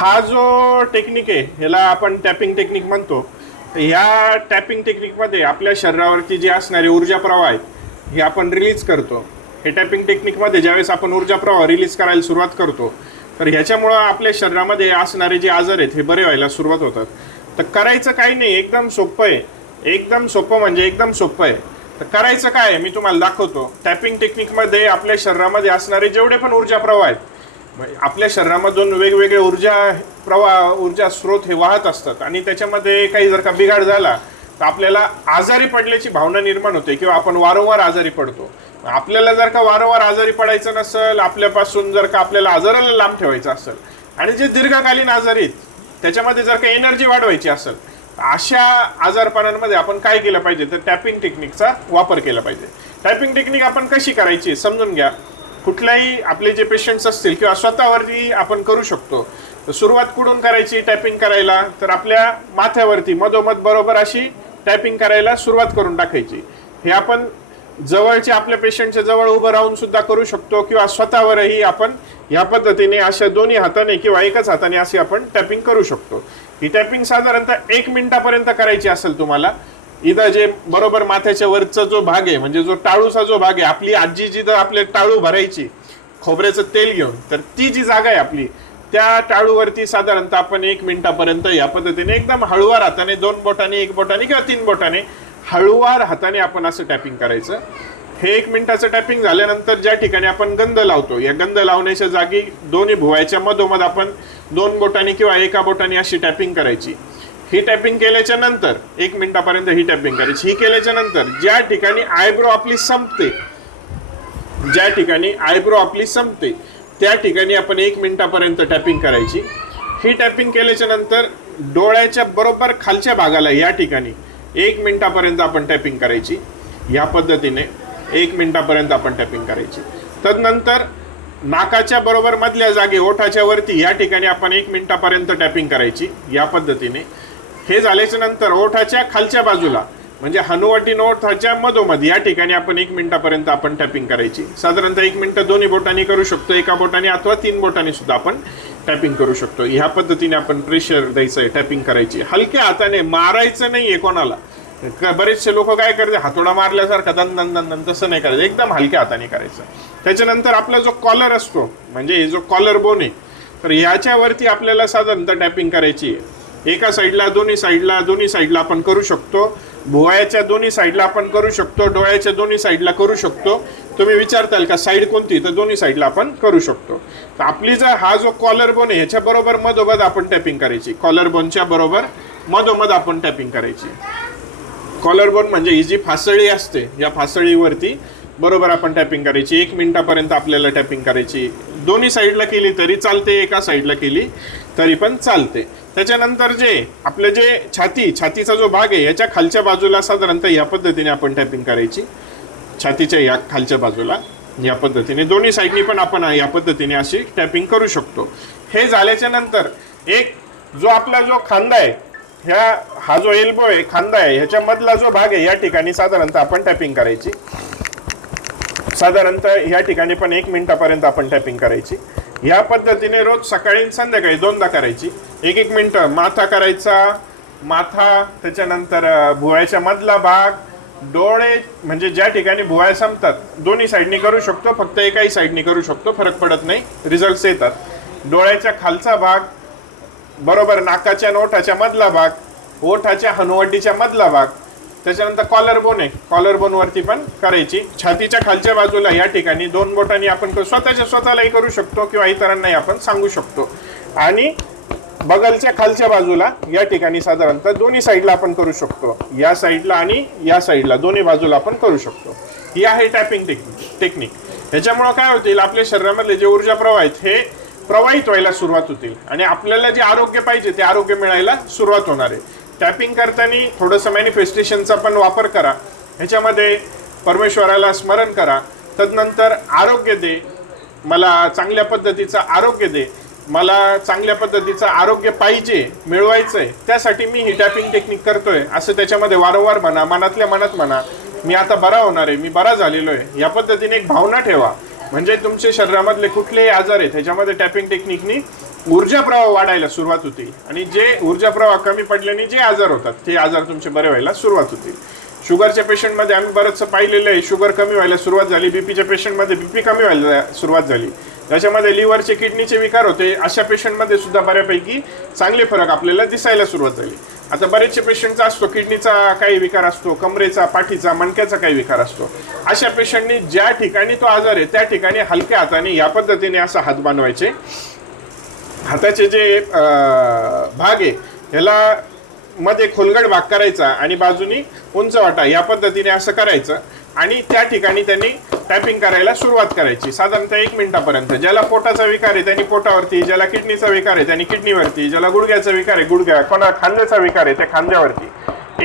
हा जो टेक्निक आहे ह्याला आपण टॅपिंग टेक्निक म्हणतो. तर ह्या टॅपिंग टेक्निकमध्ये आपल्या शरीरावरती जी असणारे ऊर्जा प्रवाह आहेत हे आपण रिलीज करतो. हे टॅपिंग टेक्निकमध्ये ज्यावेळेस आपण ऊर्जा प्रवाह रिलीज करायला सुरुवात करतो तर ह्याच्यामुळं आपल्या शरीरामध्ये असणारे जे आजार आहेत हे बरे व्हायला सुरुवात होतात. तर करायचं काही नाही एकदम सोपं आहे. एकदम सोपं म्हणजे एकदम सोपं आहे. तर करायचं काय मी तुम्हाला दाखवतो. टॅपिंग टेक्निकमध्ये आपल्या शरीरामध्ये असणारे जेवढे पण ऊर्जा प्रवाह आहेत म्हणजे आपल्या शरीरामधून वेगवेगळे ऊर्जा प्रवाह ऊर्जा स्रोत हे वाहत असतात. आणि त्याच्यामध्ये काही जर का बिघाड झाला तर आपल्याला आजारी पडल्याची भावना निर्माण होते किंवा आपण वारंवार आजारी पडतो. आपल्याला जर का वारंवार आजारी पडायचं नसेल आपल्यापासून जर का आपल्याला आजाराला लांब ठेवायचं असेल आणि जे दीर्घकालीन आजारी आहेत त्याच्यामध्ये जर का एनर्जी वाढवायची असेल अशा आजारपणांमध्ये आपण काय केलं पाहिजे? तर टॅपिंग टेक्निकचा वापर केला पाहिजे. टॅपिंग टेक्निक आपण कशी करायची? समजून घ्या. कुठल्याही आपले जे पेशंट्स असतील किंवा स्वतःवरती आपण करू शकतो. सुरुवात कुठून करायची? टायपिंग करायला. तर आपल्या माथ्यावरती मधोमध बरोबर अशी टायपिंग करायला सुरुवात करून टाकायची. हे आपण जवळचे आपल्या पेशंटच्या जवळ उभं राहून सुद्धा करू शकतो किंवा स्वतःवरही आपण या पद्धतीने अशा दोन्ही हाताने किंवा एकाच हाताने अशी आपण टॅपिंग करू शकतो. ही टॅपिंग साधारणतः एक मिनिटापर्यंत करायची असेल तुम्हाला इथं जे बरोबर माथ्याच्या वरचा जो भाग आहे म्हणजे जो टाळूचा जो भाग आहे आपली आजी जिथं आपले टाळू भरायची खोबऱ्याचं तेल घेऊन तर ती जी जागा आहे आपली त्या टाळूवरती साधारणतः आपण एक मिनिटापर्यंत या पद्धतीने एकदम हळुवार हाताने दोन बोटाने एक बोटाने किंवा तीन बोटाने हळुवार हाताने आपण असं टॅपिंग करायचं. हे एक मिनिटाचं टॅपिंग झाल्यानंतर ज्या ठिकाणी आपण गंध लावतो या गंध लावण्याच्या जागी दोन्ही भुवायच्या मधोमध आपण दोन बोटाने किंवा एका बोटाने अशी टॅपिंग करायची. ही टॅपिंग केल्याच्यानंतर एक मिनिटापर्यंत ही टॅपिंग करायची. ही केल्याच्यानंतर ज्या ठिकाणी आयब्रो आपली संपते ज्या ठिकाणी आयब्रो आपली संपते त्या ठिकाणी आपण एक मिनिटापर्यंत टॅपिंग करायची. ही टॅपिंग केल्याच्यानंतर डोळ्याच्या बरोबर खालच्या भागाला या ठिकाणी एक मिनिटापर्यंत आपण टॅपिंग करायची. या पद्धतीने एक मिनिटापर्यंत आपण टॅपिंग करायची. तदनंतर नाकाच्या बरोबर मधल्या जागे ओठाच्या वरती या ठिकाणी आपण एक मिनिटापर्यंत टॅपिंग करायची. या पद्धतीने हे झाल्याच्यानंतर ओठाच्या खालच्या बाजूला म्हणजे हनुवटी ओठाच्या मधोमध या ठिकाणी आपण एक मिनिटापर्यंत आपण टॅपिंग करायची. साधारणतः एक मिनिटं दोन्ही बोटांनी करू शकतो एका बोटाने अथवा तीन बोटांनी सुद्धा आपण टॅपिंग करू शकतो. ह्या पद्धतीने आपण प्रेशर द्यायचं आहे टॅपिंग करायची. हलक्या हाताने मारायचं नाहीये कोणाला. बरेचसे लोक काय करते हातोडा मारल्यासारखा दन दन दन दन तसं नाही करायचं. एकदम हलक्या हाताने करायचं. त्याच्यानंतर आपला जो कॉलर असतो म्हणजे हे जो कॉलर बोन आहे तर ह्याच्यावरती आपल्याला साधारणतः टॅपिंग करायची आहे. एका साईडला दोन्ही साईडला दोन्ही साईडला आपण करू शकतो. भुवयाच्या दोन्ही साईडला आपण करू शकतो डोळ्याच्या दोन्ही साईडला करू शकतो. तुम्ही विचारताल का साईड कोणती? तर दोन्ही साईडला आपण करू शकतो. तर आपली जर हा जो कॉलर बोन आहे ह्याच्या बरोबर मधोमध आपण टॅपिंग करायची. कॉलर बोनच्या बरोबर मधोमध आपण टॅपिंग करायची. कॉलर बोन म्हणजे ही जी फासळी असते या फासळीवरती बरोबर आपण टॅपिंग करायची. एक मिनिटापर्यंत आपल्याला टॅपिंग करायची. दोन्ही साईडला केली तरी चालते एका साईडला केली तरी पण चालते. त्याच्यानंतर जे आपलं जे छाती छातीचा जो भाग आहे याच्या खालच्या बाजूला साधारणतः या पद्धतीने आपण टॅपिंग करायची. छातीच्या या खालच्या बाजूला या पद्धतीने. दोन्ही साईडनी पण आपण या पद्धतीने अशी टॅपिंग करू शकतो. हे झाल्याच्यानंतर एक जो आपला जो खांदा आहे ह्या हा जो एल्बो आहे खांदा आहे ह्याच्यामधला जो भाग आहे या ठिकाणी साधारणतः आपण टॅपिंग करायची. साधारणतः या ठिकाणी पण एक मिनिटापर्यंत आपण टॅपिंग करायची. या पद्धतीने रोज सकाळी आणि संध्याकाळी दोनदा करायची. एक एक मिनटं माथा करायचा. माथा त्याच्यानंतर अं, भुवयाच्या मधला भाग. डोळे म्हणजे ज्या ठिकाणी भुवया संपतात दोन्ही साईडनी करू शकतो. फक्त एकाही साईडनी करू शकतो. फरक पडत नाही. रिझल्ट येतात. डोळ्याच्या खालचा भाग बरोबर नाकाच्या आणि ओठाच्या मधला भाग. ओठाच्या हनुवड्डीच्या मधला भाग. त्याच्यानंतर कॉलर बोन आहे. कॉलर बोन वरती पण करायची. छातीच्या खालच्या बाजूला या ठिकाणी दोन बोटांनी आपण स्वतःच्या स्वतःलाही करू शकतो किंवा इतरांनाही आपण सांगू शकतो. आणि बगलच्या खालच्या बाजूला या ठिकाणी साधारणतः दोन्ही साईडला आपण करू शकतो. या साईडला आणि या साईडला दोन्ही बाजूला आपण करू शकतो. ही आहे टॅपिंग टेक्निक टेक्निक ह्याच्यामुळं काय होतील? आपल्या शरीरामधले जे ऊर्जा प्रवाह आहेत हे प्रवाहित व्हायला सुरुवात होतील. आणि आपल्याला जे आरोग्य पाहिजे ते आरोग्य मिळायला सुरुवात होणार आहे. टॅपिंग करताना थोडंसं मॅनिफेस्टेशनचा पण वापर करा. ह्याच्यामध्ये परमेश्वराला स्मरण करा. तदनंतर आरोग्य दे. मला चांगल्या पद्धतीचं आरोग्य दे. मला चांगल्या पद्धतीचं आरोग्य पाहिजे मिळवायचं आहे त्यासाठी मी ही टॅपिंग टेक्निक करतोय. असं त्याच्यामध्ये वारंवार म्हणा मनातल्या मनात म्हणा मी आता बरा होणार आहे मी बरा झालेलो आहे. या पद्धतीने एक भावना ठेवा. म्हणजे तुमचे शरीरामधले कुठलेही आजार आहेत ह्याच्यामध्ये टॅपिंग टेक्निकनी ऊर्जा प्रवाह वाढायला सुरुवात होती. आणि जे ऊर्जा प्रवाह कमी पडल्याने जे आजार होतात ते आजार तुमचे बरे व्हायला सुरुवात होतील शुगरच्या पेशंटमध्ये आम्ही बरंचसं पाहिलेलं आहे शुगर कमी व्हायला सुरुवात झाली बीपीच्या पेशंटमध्ये बीपी कमी व्हायला सुरुवात झाली. त्याच्यामध्ये लिव्हरचे किडनीचे विकार होते अशा पेशंटमध्ये सुद्धा बऱ्यापैकी चांगले फरक आपल्याला दिसायला सुरुवात झाली. आता बरेचसे पेशंटचा असतो किडनीचा काही विकार असतो कमरेचा पाठीचा मणक्याचा काही विकार असतो. अशा पेशंटनी ज्या ठिकाणी तो आजार आहे त्या ठिकाणी हलक्या हाताने या पद्धतीने असा हात बनवायचे. हाताचे जे भाग आहे ह्याला मध्ये खोलगट भाग करायचा आणि बाजूनी उंच वाटा या पद्धतीने असं करायचं आणि त्या ठिकाणी त्यांनी टॅपिंग करायला सुरुवात करायची. साधारणतः एक मिनिटापर्यंत. ज्याला पोटाचा विकार आहे त्यांनी पोटावरती ज्याला किडनीचा विकार आहे त्यांनी किडनीवरती ज्याला गुडघ्याचा विकार आहे गुडघ्या कोणा खांद्याचा विकार आहे त्या खांद्यावरती.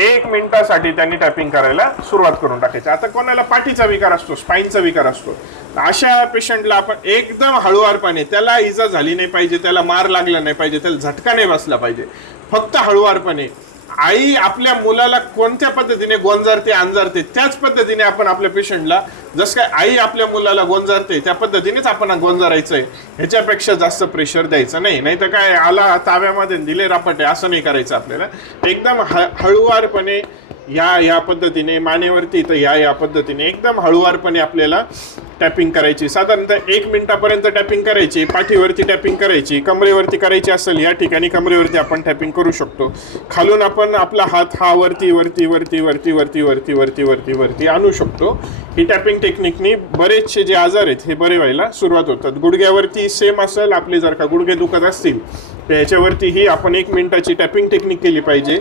एक मिनिटासाठी त्यांनी टॅपिंग करायला सुरुवात करून टाकायची. आता कोणाला पाठीचा विकार असतो स्पाईनचा विकार असतो अशा पेशंटला आपण एकदम हळुवारपणे त्याला इजा झाली नाही पाहिजे त्याला मार लागला नाही पाहिजे त्याला झटका नाही बसला पाहिजे. फक्त हळुवारपणे. आई आपल्या मुलाला कोणत्या पद्धतीने गोंजारते अंजारते त्याच पद्धतीने आपण आपल्या पेशंटला जसं काय आई आपल्या मुलाला गोंजारते त्या पद्धतीनेच आपण गोंजारायचंय. ह्याच्यापेक्षा जास्त प्रेशर द्यायचं नाही. नाही तर काय आला ताब्यामध्ये दिले रापटे असं नाही करायचं आपल्याला. एकदम ह हळुवारपणे या या पद्धतीने मानेवरती तर या या पद्धतीने एकदम हळुवारपणे आपल्याला टॅपिंग करायची. साधारणतः एक मिनिटापर्यंत टॅपिंग करायची पाठीवरती टॅपिंग करायची कमरेवरती करायची असेल या ठिकाणी कमरेवरती आपण टॅपिंग करू शकतो. खालून आपण आपला हात हा वरती वरती वरती वरती वरती वरती वरती वरती वरती आणू शकतो. ही टॅपिंग टेक्निकनी बरेचसे जे आजार आहेत हे बरे व्हायला सुरुवात होतात. गुडघ्यावरती सेम असेल आपले जर का गुडघे दुखत असतील तर ह्याच्यावरतीही आपण एक मिनिटाची टॅपिंग टेक्निक केली पाहिजे.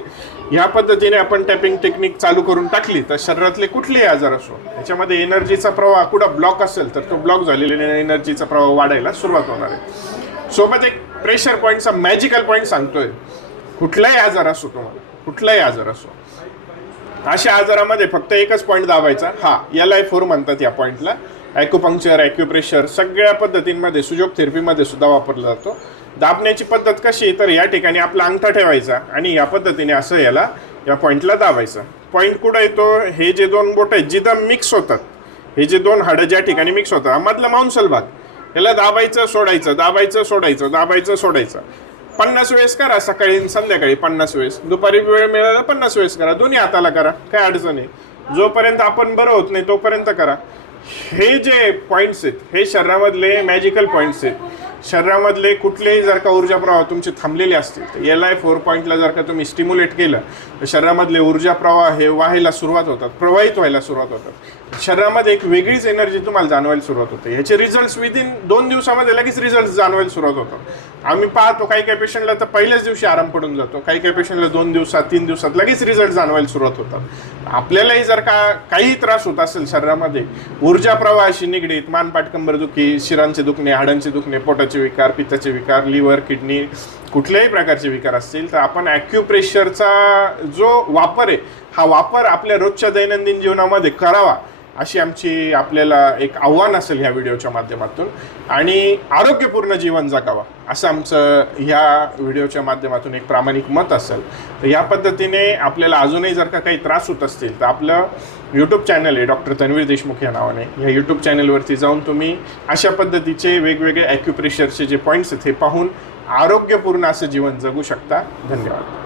ह्या पद्धतीने आपण टॅपिंग टेक्निक चालू करून टाकली तर शरीरातले कुठलेही आजार असो याच्यामध्ये एनर्जीचा प्रवाह कुठं ब्लॉक असेल तर तो ब्लॉक झालेला एनर्जीचा प्रवाह वाढायला सुरुवात होणार आहे. सोबत एक प्रेशर पॉईंटचा मॅजिकल पॉईंट सांगतोय. कुठलाही आजार असो तुम्हाला कुठलाही आजार असो अशा आजारामध्ये फक्त एकच पॉईंट दाबायचा हा याला फोर म्हणतात या पॉईंटला ॲक्युपंक्चर ॲक्युप्रेशर सगळ्या पद्धतींमध्ये सुजोग थेरपीमध्ये सुद्धा वापरला जातो. दाबण्याची पद्धत कशी तर या ठिकाणी आपला अंगठा ठेवायचा आणि या पद्धतीने असं याला या पॉईंटला दाबायचं. पॉईंट कुठं येतो? हे जे दोन बोट आहेत जिथं मिक्स होतात हे जे दोन हाडं ज्या ठिकाणी मिक्स होतात मधला मांसल भाग. याला दाबायचं सोडायचं दाबायचं सोडायचं दाबायचं सोडायचं. पन्नास वेळेस करा सकाळी संध्याकाळी पन्नास वेळेस. दुपारी वेळ मिळाला पन्नास वेळेस करा. दोन्ही हाताला करा काय अडचण आहे जोपर्यंत आपण बरं होत नाही तोपर्यंत करा. हे जे पॉईंट्स आहेत हे शरीरामधले मॅजिकल पॉईंट्स आहेत. शरीरामधले कुठलेही जर का ऊर्जा प्रवाह तुमचे थांबलेले असतील तर एल आय फोर पॉईंटला जर का तुम्ही स्टिम्युलेट केलं तर शरीरामधले ऊर्जा प्रवाह हे व्हायला सुरुवात होतात प्रवाहित व्हायला सुरुवात होतात. शरीरामध्ये एक वेगळीच एनर्जी तुम्हाला जाणवायला सुरुवात होते. ह्याचे रिझल्ट विदिन दोन दिवसामध्ये लगेच रिझल्ट जाणवायला सुरुवात होतात. आम्ही पाहतो काही काही पेशंटला तर पहिल्याच दिवशी आराम पडून जातो. काही काही पेशंटला दोन दिवसात तीन दिवसात लगेच रिझल्ट जाणवायला सुरुवात होतात. आपल्यालाही जर का काही त्रास होत असेल शरीरामध्ये ऊर्जा प्रवाहाशी निगडीत मान पाठकंबर दुखी शिरांचे दुखणे हाडांचे दुखणे पोटाचे विकार पित्ताचे विकार लिव्हर किडनी कुठल्याही प्रकारचे विकार असतील तर आपण ॲक्युप्रेशरचा जो वापर आहे हा वापर आपल्या रोजच्या दैनंदिन जीवनामध्ये करावा. अशी आमची आपल्याला एक आव्हान असेल ह्या व्हिडिओच्या माध्यमातून. आणि आरोग्यपूर्ण जीवन जगावा असं आमचं ह्या व्हिडिओच्या माध्यमातून एक प्रामाणिक मत असेल. तर या पद्धतीने आपल्याला अजूनही जर का काही त्रास होत असतील तर आपलं यूट्यूब चॅनल आहे डॉक्टर तन्वीर देशमुख या नावाने. ह्या यूट्यूब चॅनलवरती जाऊन तुम्ही अशा पद्धतीचे वेगवेगळे ॲक्युप्रेशरचे जे पॉईंट्स आहेत हे पाहून आरोग्यपूर्ण असं जीवन जगू शकता. धन्यवाद.